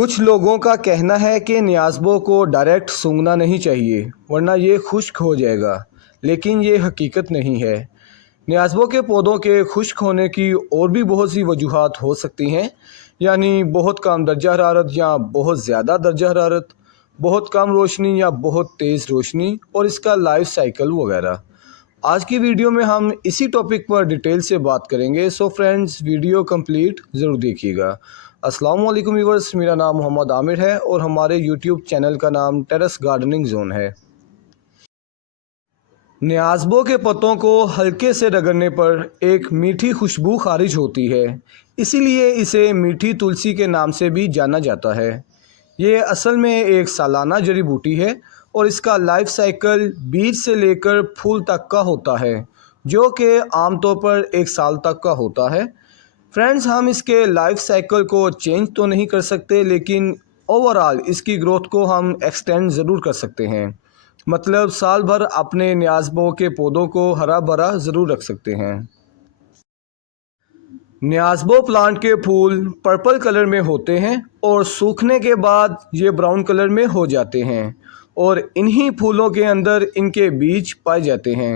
कुछ लोगों का कहना है कि न्याज़बो को डायरेक्ट सूंघना नहीं चाहिए वरना ये खुश्क हो जाएगा, लेकिन ये हकीकत नहीं है। न्याज़बो के पौधों के खुश्क होने की और भी बहुत सी वजूहात हो सकती हैं, यानी बहुत कम दर्जा हरारत या बहुत ज़्यादा दर्जा हरारत, बहुत कम रोशनी या बहुत तेज़ रोशनी और इसका लाइफ साइकिल वगैरह। आज की वीडियो में हम इसी टॉपिक पर डिटेल से बात करेंगे। सो फ्रेंड्स, वीडियो कंप्लीट ज़रूर देखिएगा। अस्सलाम वालेकुम व्यूअर्स, मेरा नाम मोहम्मद आमिर है और हमारे यूट्यूब चैनल का नाम टेरेस गार्डनिंग जोन है। न्याज़बो के पत्तों को हल्के से रगड़ने पर एक मीठी खुशबू खारिज होती है, इसीलिए इसे मीठी तुलसी के नाम से भी जाना जाता है। ये असल में एक सालाना जड़ी बूटी है और इसका लाइफ साइकिल बीज से लेकर फूल तक का होता है, जो कि आमतौर पर 1 साल तक का होता है। फ्रेंड्स, हम इसके लाइफ साइकिल को चेंज तो नहीं कर सकते, लेकिन ओवरऑल इसकी ग्रोथ को हम एक्सटेंड ज़रूर कर सकते हैं। मतलब साल भर अपने न्याज़बो के पौधों को हरा भरा ज़रूर रख सकते हैं। न्याज़बो प्लांट के फूल पर्पल कलर में होते हैं और सूखने के बाद ये ब्राउन कलर में हो जाते हैं और इन्हीं फूलों के अंदर इनके बीज पाए जाते हैं।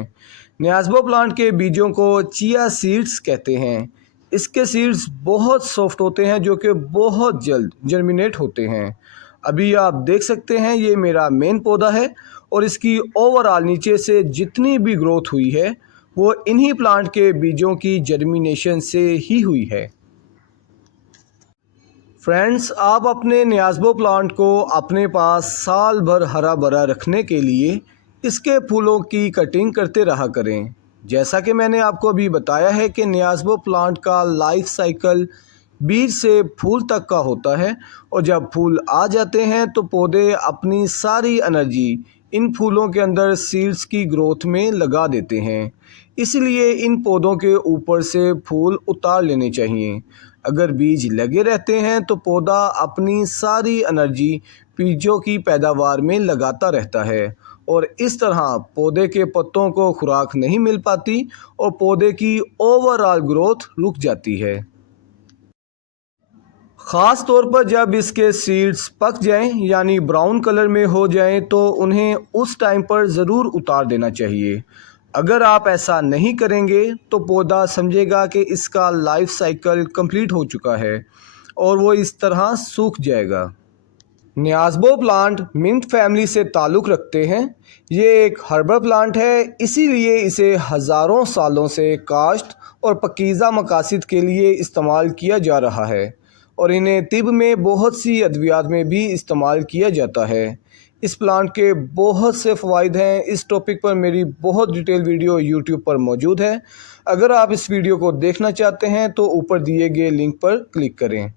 न्याज़बो प्लांट के बीजों को चिया सीड्स कहते हैं। इसके सीड्स बहुत सॉफ्ट होते हैं जो कि बहुत जल्द जर्मिनेट होते हैं। अभी आप देख सकते हैं ये मेरा मेन पौधा है और इसकी ओवरऑल नीचे से जितनी भी ग्रोथ हुई है वो इन्हीं प्लांट के बीजों की जर्मिनेशन से ही हुई है। फ्रेंड्स, आप अपने न्याज़बो प्लांट को अपने पास साल भर हरा भरा रखने के लिए इसके फूलों की कटिंग करते रहा करें। जैसा कि मैंने आपको अभी बताया है कि न्याज़बो प्लांट का लाइफ साइकिल बीज से फूल तक का होता है और जब फूल आ जाते हैं तो पौधे अपनी सारी एनर्जी इन फूलों के अंदर सीड्स की ग्रोथ में लगा देते हैं। इसलिए इन पौधों के ऊपर से फूल उतार लेने चाहिए। अगर बीज लगे रहते हैं तो पौधा अपनी सारी एनर्जी बीजों की पैदावार में लगाता रहता है और इस तरह पौधे के पत्तों को खुराक नहीं मिल पाती और पौधे की ओवरऑल ग्रोथ रुक जाती है। ख़ास तौर पर जब इसके सीड्स पक जाएं यानी ब्राउन कलर में हो जाएं तो उन्हें उस टाइम पर ज़रूर उतार देना चाहिए। अगर आप ऐसा नहीं करेंगे तो पौधा समझेगा कि इसका लाइफ साइकिल कंप्लीट हो चुका है और वो इस तरह सूख जाएगा। न्याज़बो प्लांट मिंट फैमिली से ताल्लुक़ रखते हैं। ये एक हर्बल प्लांट है, इसीलिए इसे हज़ारों सालों से काश्त और पकीज़ा मकासद के लिए इस्तेमाल किया जा रहा है और इन्हें तिब में बहुत सी अद्वियात में भी इस्तेमाल किया जाता है। इस प्लांट के बहुत से फ़वाइद हैं। इस टॉपिक पर मेरी बहुत डिटेल वीडियो यूट्यूब पर मौजूद है। अगर आप इस वीडियो को देखना चाहते हैं तो ऊपर दिए गए लिंक पर क्लिक करें।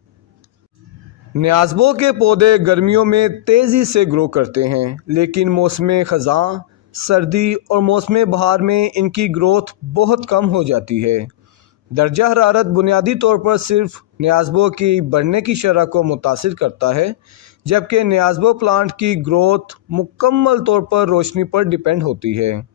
न्याज़बो के पौधे गर्मियों में तेज़ी से ग्रो करते हैं, लेकिन मौसम ख़ज़ां, सर्दी और मौसम बहार में इनकी ग्रोथ बहुत कम हो जाती है। दर्जा हरारत बुनियादी तौर पर सिर्फ न्याज़बो की बढ़ने की शरह को मुतासिर करता है, जबकि न्याज़बो प्लांट की ग्रोथ मुकम्मल तौर पर रोशनी पर डिपेंड होती है।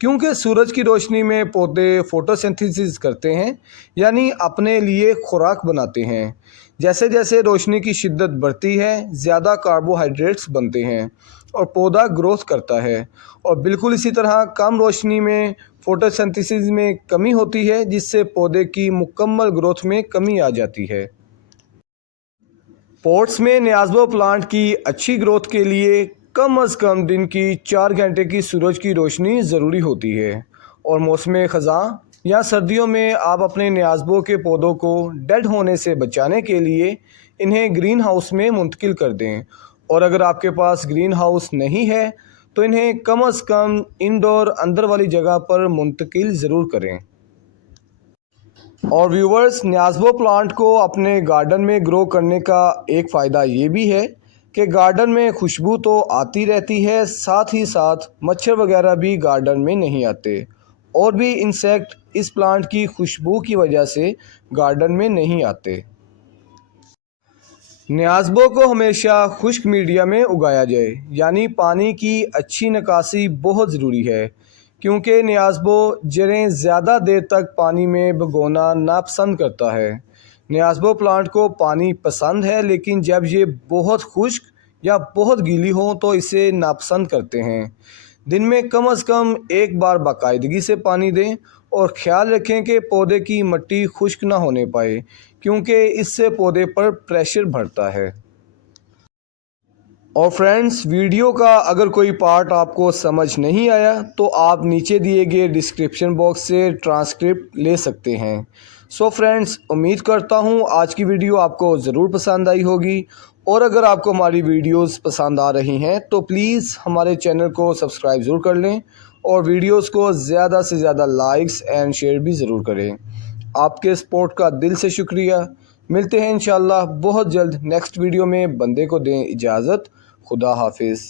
क्योंकि सूरज की रोशनी में पौधे फोटोसिंथेसिस करते हैं, यानी अपने लिए खुराक बनाते हैं। जैसे जैसे रोशनी की शिद्दत बढ़ती है, ज़्यादा कार्बोहाइड्रेट्स बनते हैं और पौधा ग्रोथ करता है। और बिल्कुल इसी तरह कम रोशनी में फोटोसिंथेसिस में कमी होती है, जिससे पौधे की मुकम्मल ग्रोथ में कमी आ जाती है। पॉट्स में न्याज़बो प्लांट की अच्छी ग्रोथ के लिए कम अज़ कम दिन की 4 घंटे की सूरज की रोशनी ज़रूरी होती है और मौसम ख़ज़ां या सर्दियों में आप अपने न्याज़बो के पौधों को डेड होने से बचाने के लिए इन्हें ग्रीन हाउस में मुंतकिल कर दें और अगर आपके पास ग्रीन हाउस नहीं है तो इन्हें कम अज़ कम इंडोर अंदर वाली जगह पर मुंतकिल ज़रूर करें। और व्यूवर्स, न्याज़बो प्लांट को अपने गार्डन में ग्रो करने का एक फ़ायदा ये भी है कि गार्डन में खुशबू तो आती रहती है, साथ ही साथ मच्छर वगैरह भी गार्डन में नहीं आते और भी इंसेक्ट इस प्लांट की खुशबू की वजह से गार्डन में नहीं आते। न्याज़बो को हमेशा खुश्क मीडिया में उगाया जाए, यानी पानी की अच्छी निकासी बहुत ज़रूरी है, क्योंकि न्याज़बो जड़ें ज़्यादा देर तक पानी में भगोना नापसंद करता है। न्याज़बो प्लांट को पानी पसंद है, लेकिन जब ये बहुत खुश्क या बहुत गीली हो तो इसे नापसंद करते हैं। दिन में कम से कम एक बार बाकायदगी से पानी दें और ख़्याल रखें कि पौधे की मिट्टी खुश्क ना होने पाए, क्योंकि इससे पौधे पर प्रेशर बढ़ता है। और फ्रेंड्स, वीडियो का अगर कोई पार्ट आपको समझ नहीं आया तो आप नीचे दिए गए डिस्क्रिप्शन बॉक्स से ट्रांसक्रिप्ट ले सकते हैं। सो फ्रेंड्स, उम्मीद करता हूँ आज की वीडियो आपको ज़रूर पसंद आई होगी, और अगर आपको हमारी वीडियोस पसंद आ रही हैं तो प्लीज़ हमारे चैनल को सब्सक्राइब ज़रूर कर लें और वीडियोस को ज़्यादा से ज़्यादा लाइक्स एंड शेयर भी ज़रूर करें। आपके सपोर्ट का दिल से शुक्रिया। मिलते हैं इंशाल्लाह बहुत जल्द नेक्स्ट वीडियो में। बंदे को दें इजाज़त। खुदा हाफिज़।